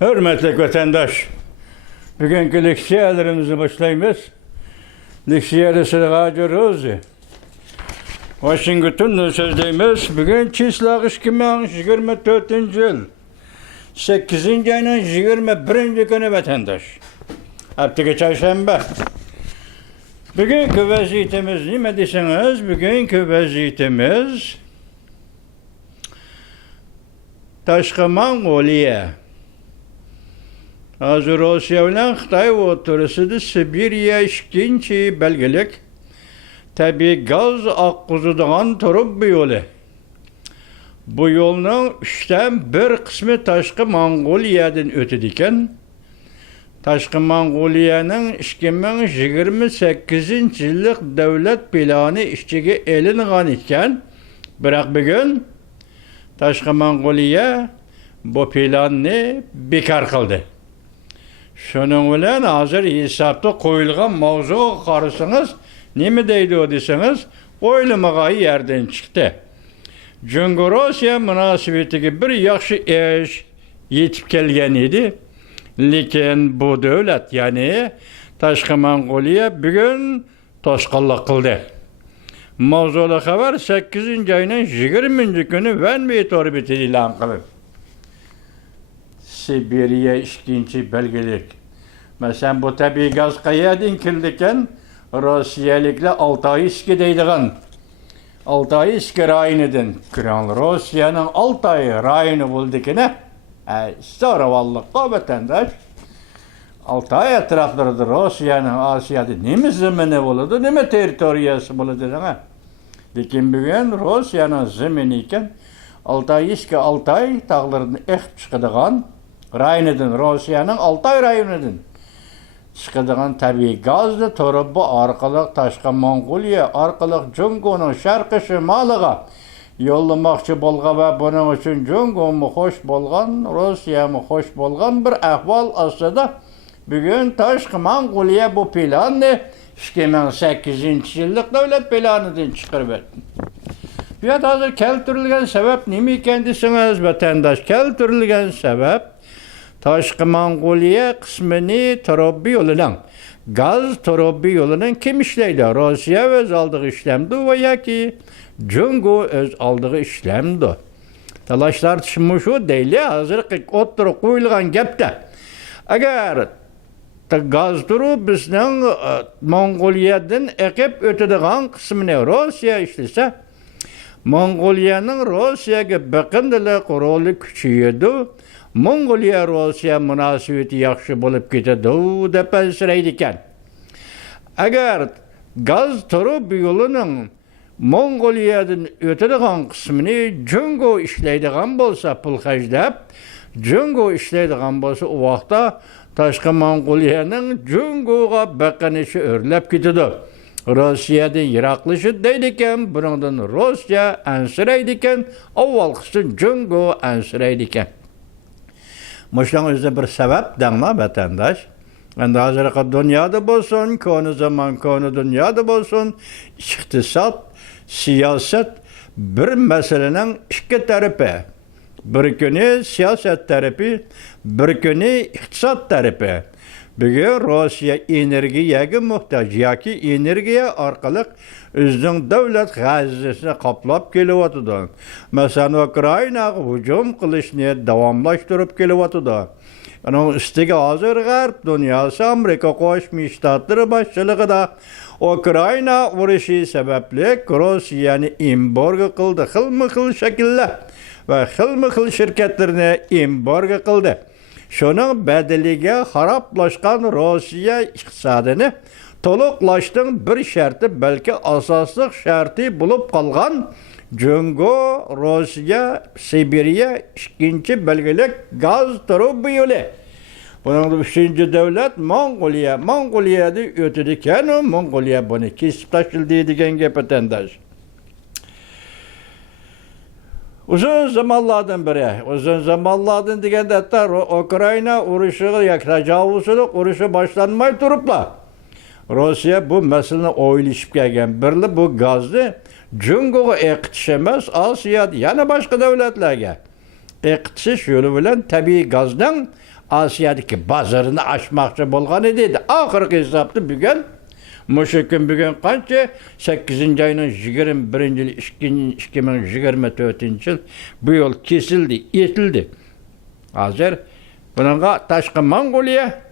Hürmetli vatandaş, bugünkü leksiyalarımızı başlayımız. Leksiyarı gacırız. Washington'da sözdeyimiz. Bugün çislaq 2024 yıl 8. ayının 21. günü vatandaş. Haftaki çarşamba. Bugünkü vaziyetimiz ne deseniz, bugünkü vaziyetimiz Taşkı Mongoliya. Hazır Rusya ile Xitay oturusida Sibirya ikkinchi belgilik tabiiy gaz oqqizadigan turib bu yo'li. Bu yo'lning 3dan 1 qismi Taşkı Mongoliyadan o'tadi ekan. Taşkı Mongoliyaning 2028 yillik davlat plani ichiga elingan ekan. Biroq bugun Taşkı Mongoliya bu planni bekor qildi. Şunun bilen hazır hesapta koyulgan mavzuga qarasangiz, nima deydi o deseniz, o'ylamagan yerden çıktı. Jungo Rossiya munosabatiga bir yaxshi ish yetib kelgan edi. Lekin bu davlat, ya'ni Taşkı Mongoliya bugun toshqinlik qildi. Mavzuli xabar 8 ayning 20 kuni Van Meteorbit e'lon qildi. Sibirya ikkinchi belgilik. Mesela bu tabiiy gaz qayerdan keldikan? Rossiyaliklar Altayskiy deydigan. Altayskiy rayonidan kiran Rossiyaning Altay rayoni bo'ldikini. So'ravalliqqa vatandaş. Altay atroflarida Rossiyaning Osiyoda nima zamini bo'ladi, nima territoriyasi bo'ladi degan. Lekin bugun Rossiyaning zamini ekan. Altayskiy Altay tog'larini ekib chiqadigan rayonidan, Rossiyaning Altay rayonidan chiqadigan tabiiy gazni turib orqali Taşkı Mongoliya orqali Jungoning sharqi shimoliga yo'llamoqchi bo'lgan va buning uchun Jungomi xo'sh bo'lgan, Rossiyami xo'sh bo'lgan bir ahvol ostida bugun Taşkı Mongoliya bu planni 2008 yillik davlat planidan chiqarib o'tdi. Bu yerda hozir keltirilgan sabab nima ekan desangiz, vatandosh, keltirilgan sabab Taşkı Mongoliya qismini turobbi yo'lining, gaz turobbi yo'lining kim ishlaydi? Rossiya o'z oldiga ishlamdi va yoki Jungo o'z oldiga ishlamdi. Talashlar shu deyli, hozir o'tirib qo'yilgan gapda. Agar gaz turi bizning Mongoliyadan eqib o'tadigan qismini Rossiya ishlasa, Mongoliyaning Rossiyaga biqindilik roli kuchayadi. Mongoliya Rossiya munosabati yaxshi bo'lib ketadi deb ansiraydi ekan. Agar gaz turib yo'lining Mongoliyadan o'tadigan qismini Jungo ishlaydigan bo'lsa, pul xarjlab Jungo ishlaydigan bo'lsa, u vaqtda Taşkı Mongoliyaning Jungoga biqinishi o'rlab ketadi. Rossiyadan yiroqlashib deydi ekan, bundan Rossiya ansiraydi ekan, avvalgisi Jungo ansiraydi ekan. Muşlan özde bir sebep dağla vatandaş. Endi hozirgi dunyoda bo'lsin, konu zaman konu dunyoda bo'lsin, iqtisod, siyosat bir masalaning ikki tarafi. Bir kuni siyosat tarafi, bir kuni iqtisod tarafi. Bugün Rossiya energiyaga muhtoj yoki energiya orqali o'zining davlat g'azisini qoplab kelyotdi. Masalan, Ukrainaga hujum qilishni davomlashtirib kelyotdi. Uning ustiga hozir G'arb dunyosi Amerika Qo'shma Shtatlari boshchiligida Ukraina urushi sababli Rossiyani embargo qildi. Xilma-xil shakllar va xilma-xil shirkatlarni embargo qildi. Şunun bedeliga xarablashgan Rossiya iqtisodini to'liqlashning bir sharti, balki asosli sharti bo'lib qolgan Jungo Rossiya Sibirya ikkinchi belgilik gaz turubi yo'li. Buning uchinchi davlat Mongoliya. Mongoliyada o'tadi ekan, Mongoliya buni kesib tashladi degan gap vatandosh. Uzun zamanlardan beri, uzun zamanlardan degende hatta Ukrayna urushi yoki tajovuzchilik urushi boshlanmay turibla. Rossiya bu masalani o'ylashib kelgan. Birli bu gazni Jungoga eqitish emas, Osiyoda yana boshqa davlatlarga eqitish yo'li bilan tabiiy gazning Asiyadagi bozorini ochmoqchi bo'lgan edi. Oxirgi hisobda bugun mushu kun bugun qancha 8-oyning 21-yili 2024-yil bu yo'l kesildi, etildi. Hozir bunga tashqi Mongoliya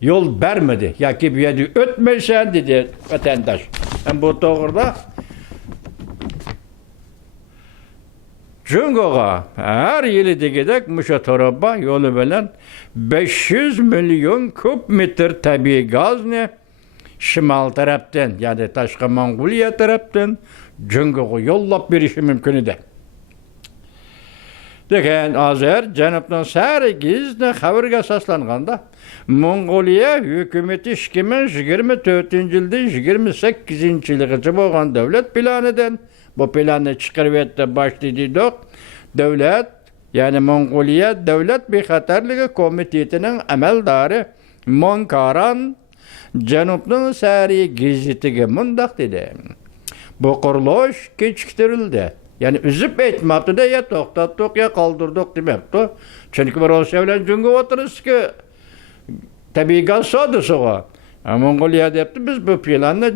yo'l bermedi yoki bu yerda o'tmaysan dedi vatandosh. Bu to'g'rida Jungoga her yılı degidek muşa tarafba yolu bilen 500 milyon kubmetre tabii gaz ne şimal taraftan yani Taşka Mongoliya taraftan Jungoga yollap berişi mümkün idi. Degen azər Cənubdan səhəri gizli xəbərə əsaslanganda Mongoliya hökuməti 2024-cü ildə 28-ci ilgəcə bolğan dövlət planıdan bu planı çıxarıb etdi başladı. Dövlət, yəni Mongoliya Dövlət Bexatarlığı Komitetinin əməldarı Monkaran Cənubdan səhəri gizlitiga mundaq dedi. Bu quruluş kechiktirildi. Yani üzüp etmepti de ya toxtattık ya kaldırdık demepti. Çünkü bu Rusya ile Jungo oturuz ki tabii gaz soğudu soğa. Mongoliya depti biz bu planını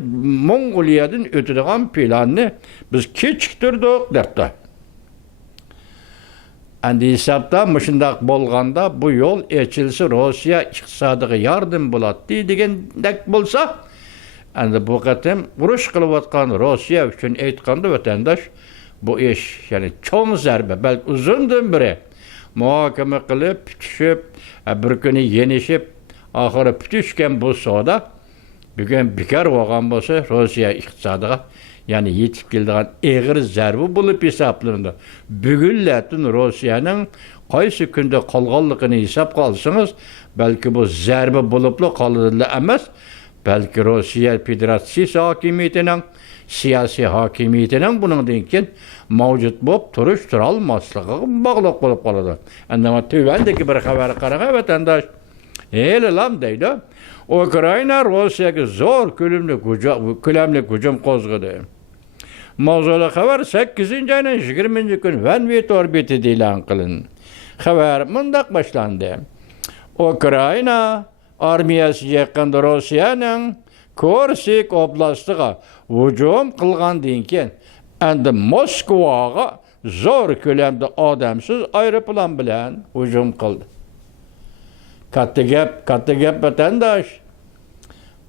Mongoliya'dan ötürüğün planını biz keçiktirdik depti. Endi hesapta müşündak bolganda bu yol eçilsi Rusya iqtisadiga yardım bulatdi degandek bolsa endi bu qatim urush qilib atgan Rusya uchun aytganda vatandaş bu iş yani çoğun zərbe, belki uzundan biri muhakeme qilib, pütüşüb, bir günü yenişib, ahırı pütüşken bu soda bugün bekar olgan bolsa Rusya iqtisadiga yani yetip keldigan ağır zərbi bulup hesaplandı. Bugünlətin Rusya'nın qaysı günde qalğanlığını hesap qalsınız, belki bu zərbi buluplu qalıdırlı emas, belki Rusya Federatsiyası hakimiyetinin siyasi hakimiyetinin bunun dinkin mevcut bulup turuş turalmaslığı bağlıq bulup qalıdı. Ama tüvendeki bir xəbəri qarağa vatandaş elə lam deydi. Ukrayna Rusya'ya zor külemli hücum qozğudu. Mavzulu xəbər 8-ci ayının 20-ci gün Venvit orbiti ilan qılın. Xəbər mundaq başlandı. Ukrayna armiyası yakında Rusya'nın Korsik oblastıga hücum qılğandan keyin endi Moskvaga zor kölemde adamsız aeroplan bilan hücum qıldı. Katta gap vatandaş.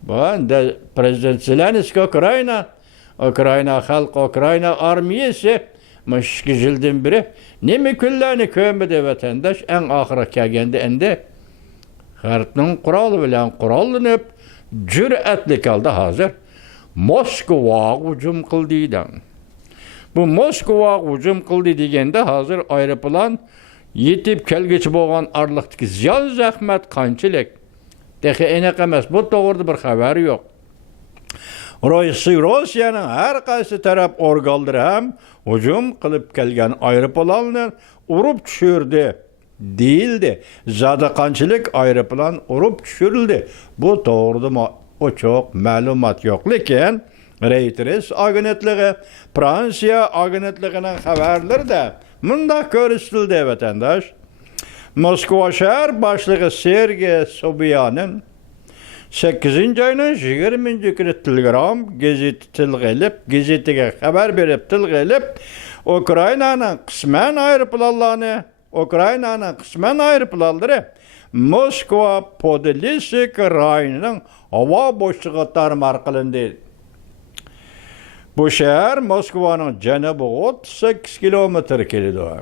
Bu endi Prezident Zelenskiy Ukrayna halk, Ukrayna armiyası müşki yıldan biri nemi küllerini kömedi vatandaş en ahıra kelgende endi G'arbning quroli bilan qurollanib jur'atli kaldı hazır Moskva hücum qildi. Bu Moskva hücum qildi degende hazır aeroplan yetip kelgeç bo'lgan arlıqdaki ziyon zahmat qanchalik dexe enak emas. Bu to'g'rida bir xabar yo'q. Rossiyaning har qaysi taraf organlari ham hücum qilib kelgan aeroplanni urib tushirdi değildi. Zada qanchalik aeroplan urib tushirildi. Bu to'g'rida o çok ma'lumot yo'q. Lekin Reuters agentligi, Fransiya agentligining xabarlarida mundaq ko'rsatildi vatandaş. Moskva shahar boshlig'i Sergey Sobyanin 8-oyning 20-ci günü Telegram gazetiga xabar berib tilg'ilib Ukraynaning qisman aeroplanlari Moskva Podilsk rayonining havo bo'shlig'i tarmar qilindi. Bu shahar Moskvaning janubiga 38 kilometr keladi.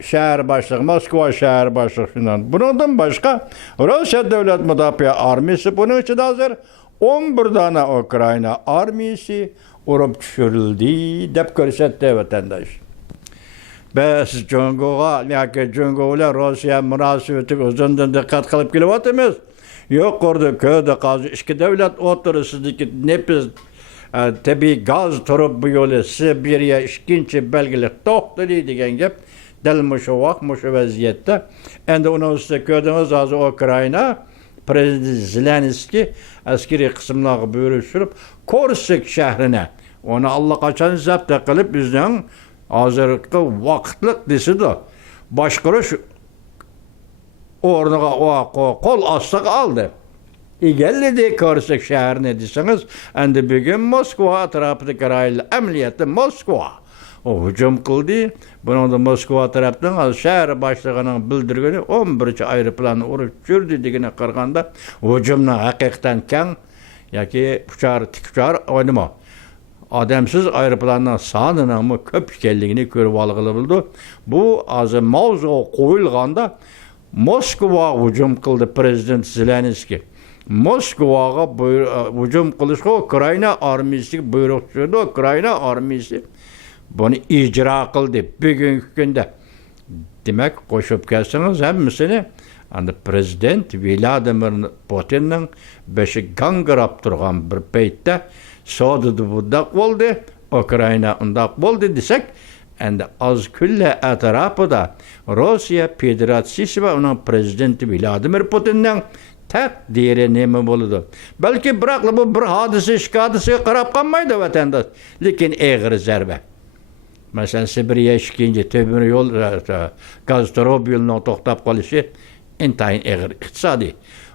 Şəhər başlığı, Moskva şəhər başlığı şundan. Bundan başqa Rusiya Dövlət Müdafiə Armiyası bunun için hazır 11 tane Ukrayna armiyası urub düşürüldü deb ko'rsatdi vatandaş. Biz Jungo'la Rusiya münasibetiga uzundan diqqat qilib kelyapmiz. Yo'q qo'rdi ko'da qazi ikki davlat o'tirishdagi nefis tabiiy gaz turib bu yo'li Sibiriya ikkinchi belgilik to'xtadi degan gap dal mushu vaziyatda. Endi uni ustida ko'rdingiz hozir Ukrayna Prezident Zelenskiy askariy qismlarga buyruq tushirib Korsik shahrini onu allaqachon zabt qilib bizning Hazırkı vaqtliq desidir. Boshqarish o'rniga qo'l ostiga oldi. Egalladi ko'rsak shaharni desangiz, endi bugun Moskva atrofidagi rayonlar amaliyotda Moskva hujum qildi. Buningda Moskva tarafdan shahar boshlig'ining bildirgani 11-aeroplanni urib tushirdi degani qaraganda hujumni haqiqatan keng yoki tikchar o'ynama. Adamsız aeroplanning sonining ko'p ekanligini ko'rib olg'ili bo'ldi. Bu hozir mavzu qo'yilganda Moskva hujum qildi prezident Zelenskiy. Moskvaga hujum qilishga Ukraina armiyasi buyruq berdi. Ukraina armiyasi buni ijro qildi bugungi kunda. Demak, qo'shib kelsangiz hammasini endi prezident Vladimir Putinning beshi gangrab turgan bir paytda Saudiyada bundaq bo'ldi, Ukraina undaq bo'ldi desak, endi az kulla atrofida Rossiya Federatsiyasi va uning prezidenti Vladimir Putinning taqdiri nima bo'ladi? Balki biroq bu bir hodisa, ikki hodisaga qarab qolmaydi vatandosh, lekin og'ir zarba. Masalan, Sibirya 2-chi temir yo'l gaz-tarob yo'lining to'xtab qolishi intayin og'ir iqtisodiy.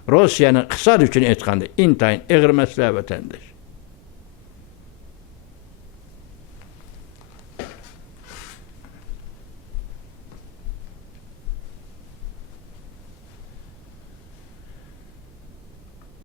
Rossiyaning iqtisodi uchun aytganda intayin og'ir masala vatandosh.